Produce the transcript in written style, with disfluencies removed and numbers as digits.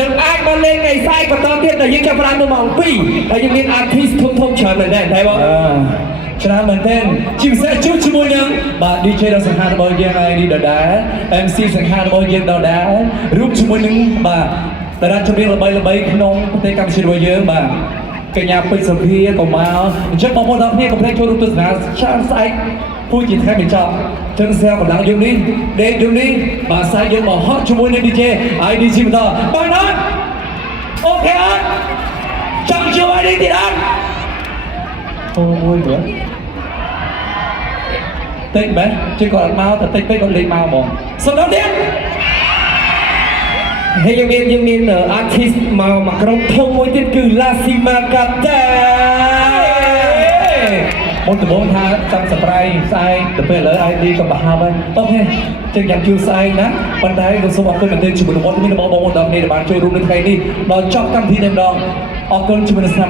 នឹងអាចមកលេងថ្ងៃស្អែកបន្តទៀតតែយើងចាប់ផ្ដើមនៅម៉ោង 2 ហើយយើងមាន artist ធំច្រើនមែនទេបងច្រើនមែនទេជាពិសេសជួបជាមួយនឹងបាទ DJ ដ៏សំខាន់របស់យើងហើយនេះដដែល MC សំខាន់របស់យើងដដែលរួមជាមួយនឹងបាទតារាចម្រៀងល្បីៗក្នុងប្រទេសកម្ពុជារបស់យើងបាទកញ្ញាពេជ្រសុភាក៏មកអញ្ចឹងបងប្អូនទាំងគ្នាកុំភ្លេចចូលរួមទស្សនាច្រើនស្អែកពូជាថ្ងៃបញ្ចប់ចឹងស្រាប់កម្លាំងយើងនេះដេកយើងនេះបាទស្អែកយើងមកហត់ជាមួយនឹង DJ ហើយ DJ បន្តបានអត់អូខេអត់ចង់ជួយឲ្យនេះទៀតអត់អូមួយព្រោះតិចបែរជិះគាត់អត់មកតែតិចពេកគាត់លេងមកហ្មងសំដៅទៀតហើយយើងមាន artist មកក្រុមធំមួយទៀតគឺ Lasima Kata មុនដំបូងថាចង់ surprise ស្អែកទៅពេលឥឡូវ ID ក៏បោះហើយអូខេចឹងយ៉ាងជួស្អែកណាប៉ុន្តែខ្ញុំសូមអរគុណមែនទែនជាមួយនឹងបងប្អូនទាំងគ្នាដែលបានចូលរួមនៅថ្ងៃនេះដល់ចប់កម្មវិធីតែម្ដងអរគុណជាមួយនឹងស្នាម